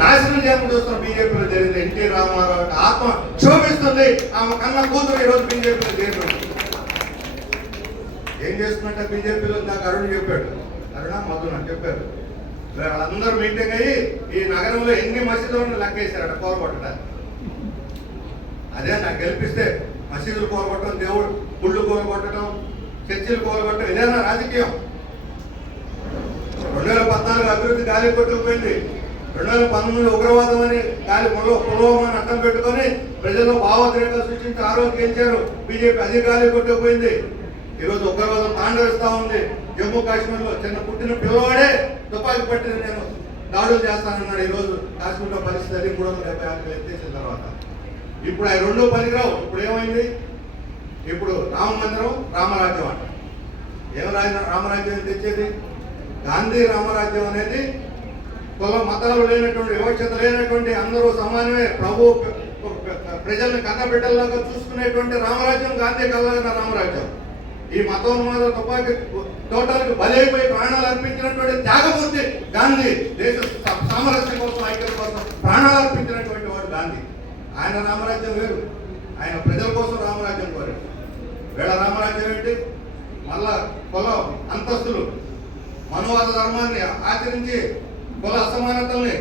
నాశనం చేయడం చూస్తున్న బీజేపీలో జరిగింది. ఎన్టీ రామారావు ఆత్మ క్షోభిస్తుంది. ఆమె కన్న కూతురు ఈరోజు బీజేపీలో చేరినాడు. ఏం చేస్తున్నట్ట బీజేపీలో? నాకు అరుణ్ చెప్పాడు, అరుణ మధున చెప్పారు. వాళ్ళందరూ మీటింగ్ అయ్యి ఈ నగరంలో ఎన్ని మసీదులను లెక్కేశారట కోరగొట్టడానికి. అదే నాకు గెలిపిస్తే మసీదులు కోరగొట్టడం, దేవుడు గుళ్ళు కోరగొట్టడం, చర్చిలు కోరగొట్టడం, ఇదేనా రాజకీయం? 2014 అభివృద్ధి గాలి కొట్టుకుపోయింది. 2019 ఉగ్రవాదం అని గాలి పులవామని అడ్డం పెట్టుకొని ప్రజల్లో భావోద్రేకాలు సృష్టించి ఆరోగ్యించారు బీజేపీ. అది గాలి కొట్టుకుపోయింది. ఈరోజు ఉగ్రవాదం తాండవిస్తా ఉంది. జమ్మూ కాశ్మీర్లో చిన్న పుట్టిన పిల్లవాడే తుపాకీ పట్టిన నేను దాడులు చేస్తానన్నాడు. ఈరోజు కాశ్మీర్లో పరిస్థితి అది 370 ఎత్తేసిన తర్వాత ఇప్పుడు ఆ రెండు పనికిరావు. ఇప్పుడు ఏమైంది? ఇప్పుడు రామ మందిరం రామరాజ్యం అంట. ఏం రామరాజ్యం తెచ్చేది? గాంధీ రామరాజ్యం అనేది కుల మతాలు లేనటువంటి, వివక్షత లేనటువంటి, అందరూ సమానమే, ప్రభు ప్రజల్ని కన్నబిడ్డల్లాగా చూసుకునేటువంటి రామరాజ్యం గాంధీ కలగన రామరాజ్యం. ఈ మతోన్మాద తుపాకీ తోటలకు బలైపోయి ప్రాణాలు అర్పించినటువంటి త్యాగమూర్తి గాంధీ. దేశ సామరస్యం కోసం, ఐక్యత కోసం ప్రాణాలు అర్పించినటువంటి వాడు గాంధీ. ఆయన రామరాజ్యం వేరు. ఆయన ప్రజల కోసం రామరాజ్యం కోరాడు. వీళ్ళ రామరాజ్యం ఏంటి? మళ్ళా కుల అంతస్తులు, మనువాద ధర్మాన్ని ఆచరించి కుల అసమానతల్ని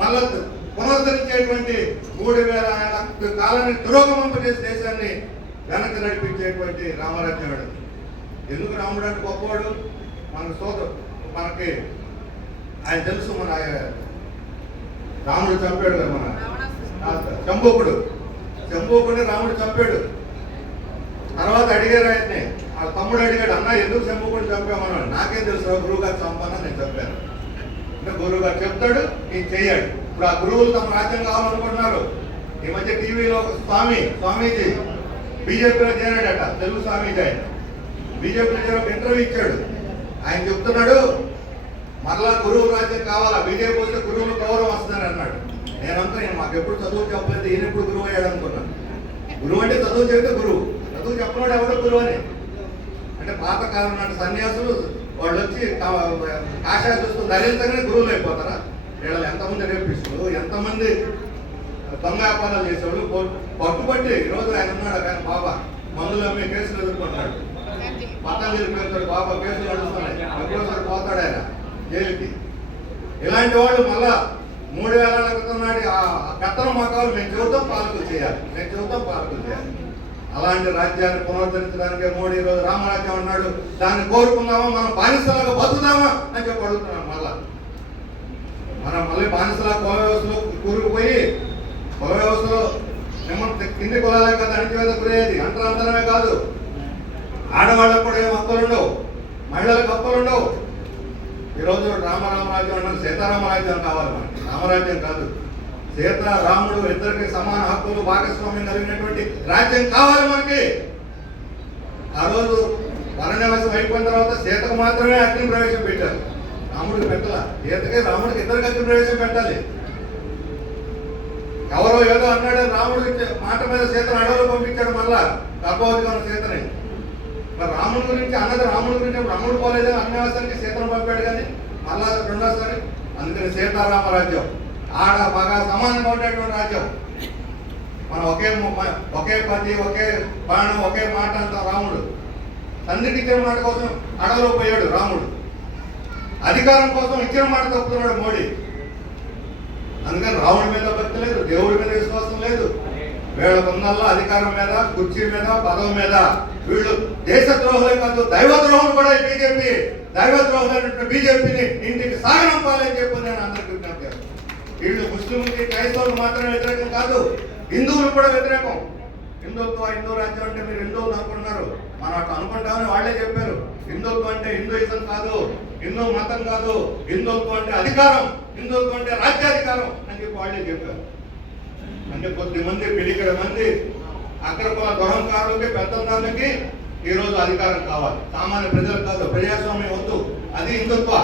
మళ్ళా పునరుద్ధరించేటువంటి 3000 కాలాన్ని తిరోగమింపజేసి దేశాన్ని వెనక్కి నడిపించేటువంటి రామరాజ్యం. ఎందుకు రాముడు అంటే గొప్పవాడు? మనకు మనకి ఆయన తెలుసు. మన రాముడు చంపాడు కదా, మన శంభూకుడిని రాముడు చంపాడు. తర్వాత అడిగారు ఆయన్ని, ఆ తమ్ముడు అడిగాడు, అన్న ఎందుకు శంభూకుడిని చంపామన్నాడు. నాకేం తెలుసు, గురువు గారు చంపాను, నేను చంపాను అంటే గురువు గారు చెప్తాడు, నేను చెయ్యాడు. ఇప్పుడు ఆ గురువులు తమ రాజ్యం కావాలనుకుంటున్నారు. ఈ మధ్య టీవీలో ఒక స్వామీజీ బీజేపీలో చేరాడట, తెలుగు స్వామీజీ. ఆయన బీజేపీలో చేరి ఇంటర్వ్యూ ఇచ్చాడు. ఆయన చెప్తున్నాడు, మరలా గురువు రాజ్యం కావాలా, బీజేపీ వస్తే గురువులు గౌరవం వస్తుందని అన్నాడు. నేనంతా మాకు ఎప్పుడు చదువు చెప్పలేదు, ఈయన ఎప్పుడు గురువు అయ్యాడు అనుకున్నాను. గురువు అంటే చదువు చెబితే గురువు, చదువు చెప్పినాడు ఎవడో గురువు అని. అంటే పాతకాలం నాటి సన్యాసులు వాళ్ళు వచ్చి కాషాయ దుస్తులు ధరించగానే గురువులు అయిపోతారా? వీళ్ళు ఎంతమంది రేపిస్తున్నారు, ఎంతమంది దొంగ వ్యాపారాలు చేసేవాళ్ళు పట్టుబట్టి ఈరోజు ఆయన ఉన్నాడు. ఆయన బాబా మందులు అమ్మే కేసులు ఎదుర్కొంటున్నాడు. పతంజలి పేరుతో బాబా కేసులు నడుస్తున్నాయి. ఎప్పుడోసారి పోతాడు ఆయన జైలుకి. ఇలాంటి వాళ్ళు మళ్ళా 3000 ఏళ్ల క్రితం నాటి ఆ పెత్తనం మకాలు మేము చెబుతాం, పాలకులు చేయాలి, మేము చెబుతాం, పాలకులు చేయాలి. అలాంటి రాజ్యాన్ని పునరుద్ధరించడానికే మోడీ ఈరోజు రామరాజ్యం అన్నాడు. దాన్ని కోరుకుందామా, మనం బానిసలాగా బతుకుదామా అని చెప్పి అడుగుతున్నాం. మనం మళ్ళీ బానిసలా కుల వ్యవస్థలో కూరుకుపోయి, కుల వ్యవస్థలో మిమ్మల్ని కింది కులాలే కదా అణిచివేత గురయ్యేది. అంతరంతరమే కాదు, ఆడవాళ్ళకు కూడా ఏం హక్కులుండవు, మహిళలకు హక్కులుండవు. ఈరోజు రామరాజ్యం అన్నారు. సీతారామరాజ్యం కావాలి మనకి, రామరాజ్యం కాదు. సీతారాముడు ఇద్దరికి సమాన హక్కులు, భాగస్వామ్యం కలిగినటువంటి రాజ్యం కావాలి మనకి. ఆ రోజు వననివాసం అయిపోయిన తర్వాత సీతకు మాత్రమే అగ్ని ప్రవేశం పెట్టారు, రాముడికి పెట్టాల. సీతకి రాముడికి ఇద్దరికి అగ్ని ప్రవేశం పెట్టాలి. ఎవరో ఏదో అన్నాడు, రాముడు మాట మీద సీతను అడవులు పంపించాడు. మళ్ళా గర్భవతిగా ఉన్న సీతని. మరి రాముడి గురించి అన్నది, రాముడి గురించి రాముడు పోలేదు, అన్యవాసానికి సీతను పంపాడు. కానీ మళ్ళా రెండోసారి. అందుకని సీతారామరాజ్యం ఆడ బాగా సమానంగా ఉండేటువంటి రాజ్యం. మనం ఒకే పతి, ఒకే బాణం, ఒకే మాట అంటాం. రాముడు తండ్రికి ఇచ్చిన మాట కోసం అడవిలో పోయాడు రాముడు. అధికారం కోసం ఇచ్చిన మాట తప్పుతున్నాడు మోడీ. అందుకని రాముడి మీద భక్తి లేదు, దేవుడి మీద విశ్వాసం లేదు. వీళ్ళ కొందల్లో అధికారం మీద, కుర్చీ మీద, పదవి మీద. వీళ్ళు దేశద్రోహులే కాదు, దైవద్రోహులు కూడా. ఈ బీజేపీ దైవద్రోహులైనటువంటి బీజేపీని ఇంటికి సాగనంపాలని చెప్పి నేను అందరికీ విజ్ఞప్తి చేస్తాను. వీళ్ళు ముస్లింలకి, క్రైస్తవులు మాత్రమే వ్యతిరేకం కాదు, హిందువులు కూడా వ్యతిరేకం. హిందుత్వ, హిందూ రాజ్యం అంటే మీరు హిందువులు అనుకుంటున్నారు. మనం అట్లా అనుకుంటామని వాళ్ళే చెప్పారు. హిందుత్వం అంటే హిందూయిజం కాదు, హిందూ మతం కాదు. హిందుత్వం అంటే అధికారం, హిందుత్వం అంటే రాజ్యాధికారం అని చెప్పి వాళ్ళే చెప్పారు. అంటే కొద్దిమంది పిడికడ మంది అగ్రకుల దురహంకారులకి, పెద్దలకి ఈరోజు అధికారం కావాలి, సామాన్య ప్రజలకు కాదు. ప్రజాస్వామ్యం వద్దు, అది హిందుత్వ.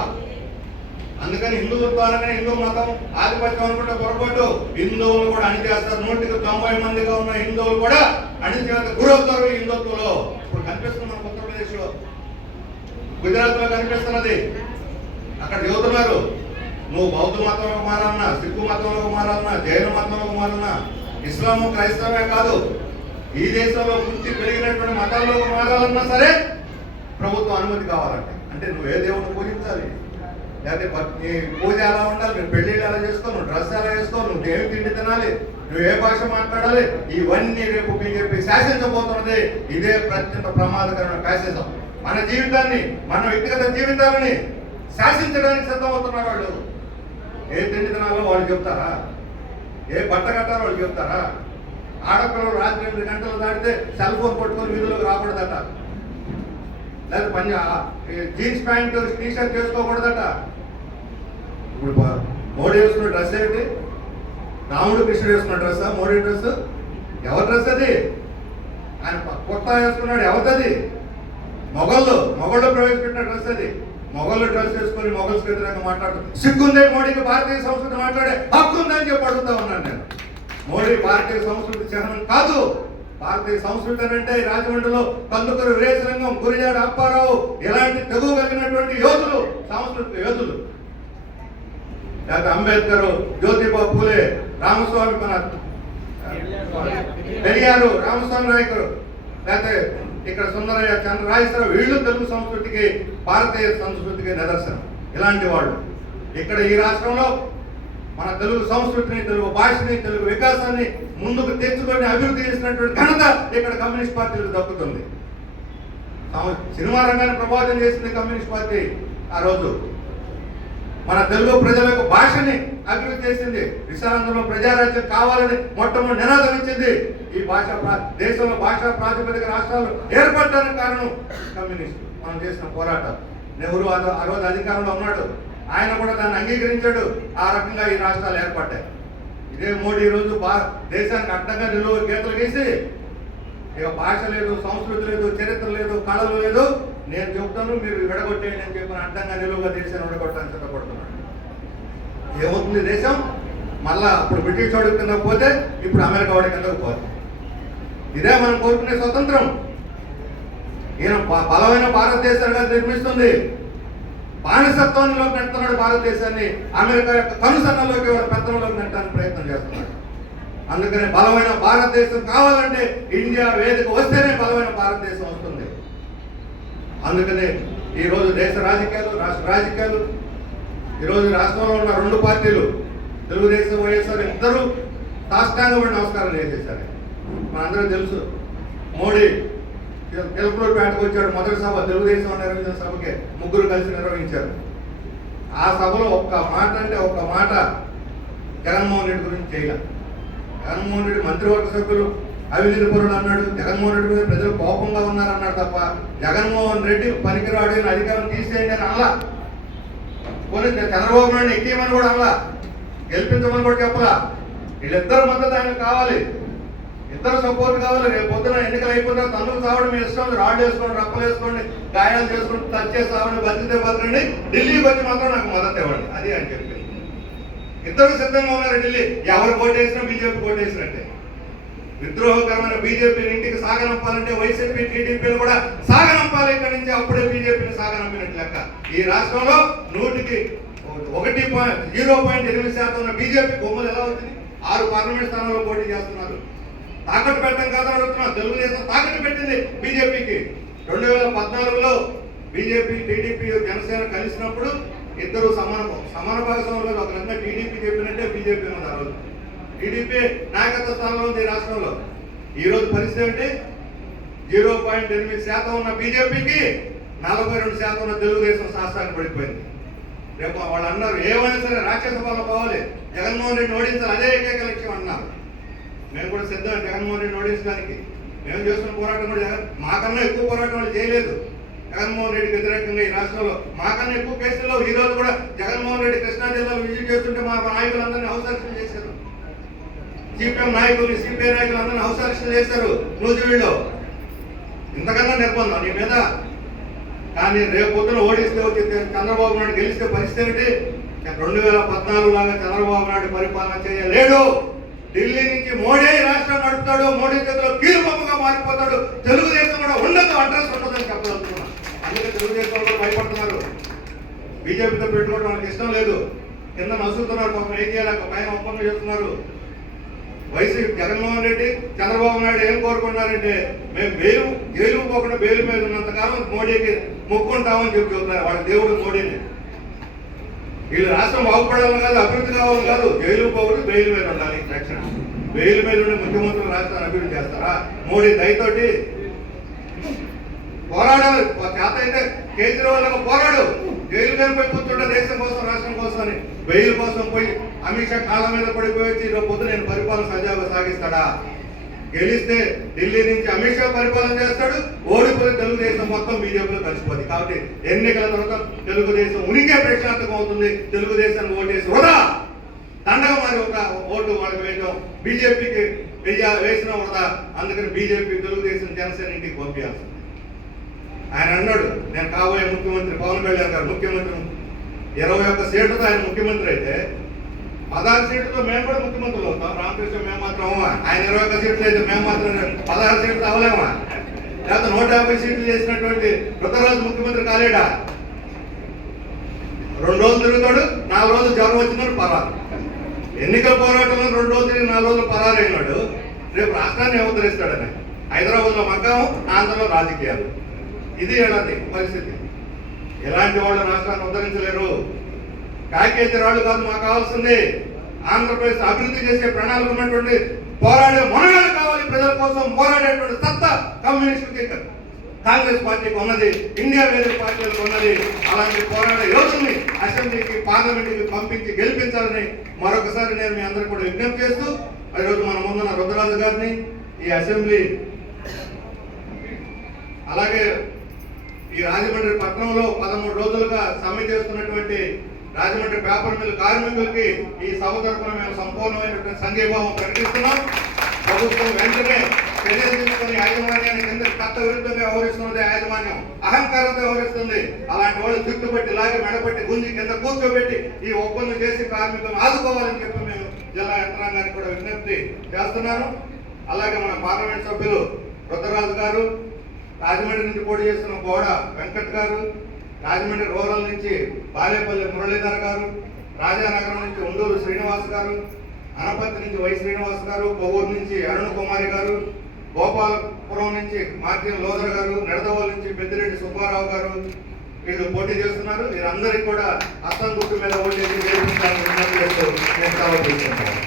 అందుకని హిందుత్వాలనే హిందూ మతం ఆధిపత్యం అనుకుంటే పొరపాటు. హిందువులు కూడా అణిచేస్తారు. 190 మందిగా ఉన్న హిందువులు కూడా అణిచేత గురవుతారు ఈ హిందుత్వంలో. ఇప్పుడు కనిపిస్తుంది మన ఉత్తరప్రదేశ్ లో, గుజరాత్ లో కనిపిస్తున్నది. అక్కడ యువతున్నారు నువ్వు బౌద్ధ మతంలోకి మారాలన్నా, సిక్కు మతంలోకి మారాలన్నా, జైన మతంలోకి మారాలన్నా, ఇస్లాము క్రైస్తవమే కాదు, ఈ దేశంలో పుట్టి పెరిగినటువంటి మతాల్లోకి మారాలన్నా సరే ప్రభుత్వం అనుమతి కావాలంటే. అంటే నువ్వు ఏ దేవుడిని పూజించాలి, లేకపోతే నీ పూజ ఎలా ఉండాలి, నువ్వు పెళ్ళిళ్ళు ఎలా చేసుకో, నువ్వు డ్రెస్ ఎలా వేసుకో, నువ్వు ఏమి తిండి తినాలి, నువ్వు ఏ భాష మాట్లాడాలి, ఇవన్నీ రేపు బీజేపీ శాసించబోతున్నది. ఇదే అత్యంత ప్రమాదకరమైన ఫ్యాసిజం. మన జీవితాన్ని, మన వ్యక్తిగత జీవితాలని శాసించడానికి సిద్ధమవుతున్నారు వాళ్ళు. ఏ తిండి తినాలో వాళ్ళు చెప్తారా, ఏ బట్ట కట్టాలో వాళ్ళు చెప్తారా. ఆడపిల్లలు రాత్రి 8 గంటలు దాటితే సెల్ ఫోన్ పట్టుకొని వీధులకు రాకూడదట, లేదా జీన్స్ ప్యాంట్ టీషర్ట్ చేసుకోకూడదట. ఇప్పుడు మోడీ వేసుకున్న డ్రెస్ ఏంటి? రాముడు కృష్ణుడు వేసుకున్న డ్రెస్, మోడీ డ్రెస్ ఎవరి డ్రెస్ అది? ఆయన కొత్త వేసుకున్నాడు, ఎవరిది? మొగళ్ళు ప్రవేశపెట్టిన డ్రెస్ అది. మొగళ్ళు డ్రెస్ వేసుకొని మొగల్స్ వ్యతిరేకంగా మాట్లాడుతూ సిగ్గుందే మోడీకి భారతీయ సంస్కృతి మాట్లాడే హక్కు ఉందని చెప్పి అడుగుతా ఉన్నాను నేను. మోడీ భారతీయ సంస్కృతి చిహ్నం కాదు. భారతీయ సంస్కృతి అంటే రాజమండ్రిలో కందుకూరు వీరేశలింగం, గురిజాడ అప్పారావు ఇలాంటి తెగువ కలిగినటువంటి యోధులు, సాంస్కృతిక యోధులు. లేకపోతే అంబేద్కర్, జ్యోతిబా పూలే, రామస్వామి పెరియారు, రామస్వామి నాయకుడు, లేకపోతే ఇక్కడ సుందరయ్య, చంద్రరాజేశ్వరరావు, వీళ్ళు తెలుగు సంస్కృతికి, భారతీయ సంస్కృతికి నిదర్శనం. ఇలాంటి వాళ్ళు ఇక్కడ ఈ రాష్ట్రంలో మన తెలుగు సంస్కృతిని, తెలుగు భాషని, తెలుగు వికాసాన్ని ముందుకు తెచ్చుకొని అభివృద్ధి చేసినటువంటి ఘనత ఇక్కడ కమ్యూనిస్ట్ పార్టీలకు దక్కుతుంది. సినిమా రంగాన్ని ప్రభావితం చేసింది కమ్యూనిస్ట్ పార్టీ. ఆ రోజు మన తెలుగు ప్రజల యొక్క భాషని అభివృద్ధి చేసింది. విశాలంలో ప్రజారాజ్యం కావాలని మొట్టమొదటి నినాదం ఇచ్చింది. ఈ దేశంలో భాషా ప్రాతిపదిక రాష్ట్రాలు ఏర్పడడానికి కారణం కమ్యూనిస్టు. మనం చేసిన పోరాటం. నెహ్రూ ఆ రోజు అధికారంలో ఉన్నాడు, ఆయన కూడా దాన్ని అంగీకరించాడు. ఆ రకంగా ఈ రాష్ట్రాలు ఏర్పడ్డాయి. ఇదే మోడీ రోజు దేశానికి అడ్డంగా నిలువ గీతలు గీసి ఇక భాష లేదు, సంస్కృతి లేదు, చరిత్ర లేదు, కళలు లేదు, నేను చెప్తాను మీరు విడగొట్టేయండి అని చెప్పిన అడ్డంగా నిలువుగా దేశాన్ని విడగొట్టడానికి సిద్ధపడుతున్నాడు. ఏమవుతుంది దేశం? మళ్ళా అప్పుడు బ్రిటిష్ వాడి కింద పోతే ఇప్పుడు అమెరికా వాడి కిందకు పోతుంది. ఇదే మనం కోరుకునే స్వతంత్రం. ఈయన బలమైన భారతదేశాన్ని నిర్మిస్తుంది. బానిసత్వంలోకి నెడుతున్నాడు భారతదేశాన్ని. అమెరికా యొక్క కనుసన్నలోకి పెత్తనంలోకి నెట్టడానికి ప్రయత్నం చేస్తున్నాడు. అందుకనే బలమైన భారతదేశం కావాలంటే ఇండియా వేదిక వస్తేనే బలమైన భారతదేశం వస్తుంది. అందుకనే ఈరోజు దేశ రాజకీయాలు, రాష్ట్ర రాజకీయాలు, ఈరోజు రాష్ట్రంలో ఉన్న 2 పార్టీలు తెలుగుదేశం, వైఎస్ఆర్ ఇద్దరు సాష్టాంగపడి నమస్కారం చేసేశారు. మనందరూ తెలుసు. మోడీ తెలుగుపేటకు వచ్చాడు, మొదటి సభ తెలుగుదేశం నిర్వహించిన సభకే 3 కలిసి నిర్వహించారు. ఆ సభలో ఒక్క మాట జగన్మోహన్ రెడ్డి గురించి చేయలేదు. జగన్మోహన్ రెడ్డి మంత్రివర్గ సభ్యులు అవినీతి పరుడు అన్నాడు, జగన్మోహన్ రెడ్డి మీద ప్రజలు కోపంగా ఉన్నారన్నాడు తప్ప జగన్మోహన్ రెడ్డి పనికిరాడు, అధికారం తీసేయండి అని అలా. కొన్ని చంద్రబాబు నాయుడు ఎక్కేయమని కూడా అలా, గెలిపించమని కూడా చెప్పలా. వీళ్ళిద్దరు మద్దతు ఆయనకు కావాలి, ఇద్దరు సపోర్ట్ కావాలి. రేపు పొద్దున ఎన్నికలు అయిపోయినా తన్నుకు సావడం ఇష్టం, రాడ్ వేసుకోండి, రప్పలు వేసుకోండి, గాయాలు చేసుకుంటూ టచ్ చేస్తామని బతికితే బతకండి, ఢిల్లీకి వచ్చి మాత్రం నాకు మద్దతు ఇవ్వండి, అది అని చెప్పింది. ఇద్దరు సిద్ధంగా ఉన్నారు. ఢిల్లీ ఎవరు ఓటేసినా బీజేపీ ఓటేసినట్టే. విద్రోహకరమైన బీజేపీని ఇంటికి సాగనంపాలంటే వైసీపీ, టీడీపీని కూడా సాగనంపాలి ఇక్కడి నుంచి. అప్పుడే బీజేపీని సాగనంపినట్టు లెక్క. ఈ రాష్ట్రంలో 0.8% ఉన్న బీజేపీ బొమ్మలు ఎలా అవుతుంది? 6 పార్లమెంట్ స్థానాల్లో పోటీ చేస్తున్నారు. తాకట్టు పెట్టడం కాదని అడుగుతున్నారు. తెలుగుదేశం తాకట్టు పెట్టింది బీజేపీకి. 2014లో బీజేపీ, టీడీపీ, జనసేన కలిసినప్పుడు ఇద్దరు సమాన భాగస్వాములు. ఒక రకంగా టీడీపీ చెప్పినట్టే బీజేపీ ఉంది. ఆ రోజు టీడీపీ నాయకత్వ స్థానంలో ఉంది ఈ రాష్ట్రంలో. ఈ రోజు పరిస్థితి ఏంటి? 0.8% ఉన్న బీజేపీకి 42% ఉన్న తెలుగుదేశం శాస్త్రాన్ని పడిపోయింది. రేపు వాళ్ళు అన్నారు ఏమైనా సరే రాక్షస పాలన పోవాలి, జగన్మోహన్ రెడ్డి ఓడించాలి, అదే ఏకైక లక్ష్యం అన్నారు. మేము కూడా సిద్ధం జగన్మోహన్ రెడ్డి ఓడించడానికి. మేము చేస్తున్న పోరాటం కూడా మాకన్నా ఎక్కువ పోరాటం వాళ్ళు చేయలేదు. జగన్మోహన్ రెడ్డికి వ్యతిరేకంగా ఈ రాష్ట్రంలో మాకన్నా ఎక్కువ కేసుల్లో ఈ రోజు కూడా జగన్మోహన్ రెడ్డి కృష్ణా జిల్లాలో విజిట్ చేస్తుంటే మా నాయకులందరినీ హౌస్ అరెస్ట్ చేశారు. సిపిఎం నాయకులు, సిపిఐ నాయకులు అందరినీ హౌస్ అరెస్ట్ చేశారు నూజివీడులో. ఇంతకన్నా నిర్బంధం నీ మీద. కానీ రేపు పొద్దున ఓడిస్తే వచ్చి చంద్రబాబు నాయుడు గెలిస్తే పరిస్థితి ఏంటి? 2014 లాగా చంద్రబాబు నాయుడు పరిపాలన చేయలేడు. ఢిల్లీ నుంచి మోడీ రాష్ట్రం నడుపుతాడు, మోడీ చేతిలో కీలుబొమ్మగా మారిపోతాడు. తెలుగుదేశం కూడా ఉండదు, అడ్రస్ ఉండదని చెప్పగలుగుతున్నాను. అందుకే తెలుగుదేశం కూడా భయపడుతున్నారు. బీజేపీతో పెట్టుకోవడం వాళ్ళకి ఇష్టం లేదు. కింద నసులుతున్నారు, పాపం ఏం చేయాలి, పైన ఒప్పందం చేస్తున్నారు. వైసీపీ జగన్మోహన్ రెడ్డి చంద్రబాబు నాయుడు ఏం కోరుకున్నారంటే మేము జైలు పోకుండా బెయిల్ మీద ఉన్నంతకాలం మోడీకి మొక్కుంటామని చెప్పి చెబుతున్నారు. వాళ్ళ దేవుడు మోడీని. వీళ్ళు రాష్ట్రం బాగుపడాలని కాదు, అభివృద్ధి కావాలని కాదు, జైలు పోకూడదు, బెయిల్ మీద ఉండాలి. రక్షణ బెయిల్ మీద ఉండే ముఖ్యమంత్రులు రాష్ట్రాన్ని అభివృద్ధి చేస్తారా? మోడీ దయతోటి పోరాడాలి. చేత అయితే కేజ్రీవాల్ పోరాడు, జైలు మీద పోయి కూర్చుంటే దేశం కోసం రాష్ట్రం కోసం అని. బెయిల్ కోసం పోయి అమిత్ షా కాళ్ళ మీద పడిపోయి వచ్చి ఈరోజు పొద్దు నేను పరిపాలన సజావుగా సాగిస్తాడా? గెలిస్తే ఢిల్లీ నుంచి అమిత్ షా పరిపాలన చేస్తాడు, ఓడిపోయి తెలుగుదేశం మొత్తం బీజేపీలో కలిసిపోతుంది. కాబట్టి ఎన్నికల తర్వాత తెలుగుదేశం ఉనికే ప్రశాంతంగా అవుతుంది. తెలుగుదేశాన్ని ఓటేసి వృధా దండగా మరి ఒక ఓటు వాళ్ళకి వేయడం, బీజేపీకి వేసిన వృధా. అందుకని బీజేపీ తెలుగుదేశం జనసేన ఇంటికి పంపించాల్సింది. ఆయన అన్నాడు నేను కాబోయే ముఖ్యమంత్రి. పవన్ కళ్యాణ్ గారు ముఖ్యమంత్రి 21 సీట్లతో ఆయన ముఖ్యమంత్రి అయితే 16 సీట్లతో మేము కూడా ముఖ్యమంత్రులు అవుతాం. రామకృష్ణ మేము మాత్రం ఆయన 21 సీట్లు అయితే మేము మాత్రం 16 సీట్లు అవ్వలేమా? లేకపోతే 150 సీట్లు చేసినటువంటి రుద్రరాజు ముఖ్యమంత్రి కాలేడా? 2 రోజులు తిరుగుతాడు, 4 రోజులు జ్వరం వచ్చినాడు పరారు. ఎన్నికల పోరాటంలో 2 రోజులు తిరిగి 4 రోజులు పరారైనాడు. రేపు రాష్ట్రాన్ని అవతరిస్తాడని. హైదరాబాద్లో మకాం, ఆంధ్రలో రాజకీయాలు. ఇది ఎలాంటి పరిస్థితి? ఎలాంటి వాళ్ళు రాష్ట్రాన్ని ఉద్ధరించలేరు. కాకేజీ రాళ్ళు కాదు మాకు కావాల్సింది. ఆంధ్రప్రదేశ్ అభివృద్ధి చేసే ప్రణాళిక ఉన్నటువంటి పోరాడే మనగాళ్ళు కావాలి. ప్రజల కోసం పోరాడేటువంటి సత్తా కమ్యూనిస్టులకి, కాంగ్రెస్ పార్టీకి ఉన్నది, ఇండియా వేరే పార్టీలకు ఉన్నది. అలాంటి పోరాడే యోధుల్ని అసెంబ్లీకి, పార్లమెంట్కి పంపించి గెలిపించాలని మరొకసారి నేను మీ అందరూ కూడా విజ్ఞప్తి చేస్తూ, ఈరోజు మన ముందున్న రుద్రరాజు గారిని, ఈ అసెంబ్లీ అలాగే ఈ రాజమండ్రి పట్టణంలో 13 రోజులుగా సమ్మె చేస్తున్నటువంటి రాజమండ్రి పేపర్ మిల్ కార్మికులకి ఈ సభ తరఫున మేము సంపూర్ణమైనటువంటి సంఘీభావం ప్రకటిస్తున్నాం. ప్రభుత్వం వెంటనే చర్యలు తీసుకుని యాజమాన్యాన్ని కింద కర్త విరుద్ధంగా వ్యవహరిస్తున్నది. యాజమాన్యం అహంకారంతో వ్యవహరిస్తుంది. అలాంటి వాళ్ళు జుట్టుపట్టి లాగి మెడపట్టి గుంజి కింద కూర్చోబెట్టి ఈ ఒప్పందం చేసి కార్మికులను ఆదుకోవాలని చెప్పి మేము జిల్లా యంత్రాంగానికి కూడా విజ్ఞప్తి చేస్తున్నాను. అలాగే మన పార్లమెంట్ సభ్యులు రుద్రరాజు గారు, రాజమండ్రి నుంచి పోటీ చేస్తున్న గోడ వెంకట్ గారు, రాజమండ్రి రూరల్ నుంచి బాలేపల్లి మురళీధర్ గారు, రాజానగరం నుంచి ఉండూరు శ్రీనివాస్ గారు, అనపర్తి నుంచి వై శ్రీనివాస్ గారు, కొవ్వూరు నుంచి అరుణ్ కుమారి గారు, గోపాలపురం నుంచి మార్టిన్ లోదర్ గారు, నిడదవోలు నుంచి పెద్దిరెడ్డి సుబ్బారావు గారు వీళ్ళు పోటీ చేస్తున్నారు. వీరందరికీ కూడా అస్సాం గుర్తు మీద ఓటేసి గెలిపించాలని విజ్ఞప్తి చేస్తూ నేను సెలవు తీసుకుంటాను.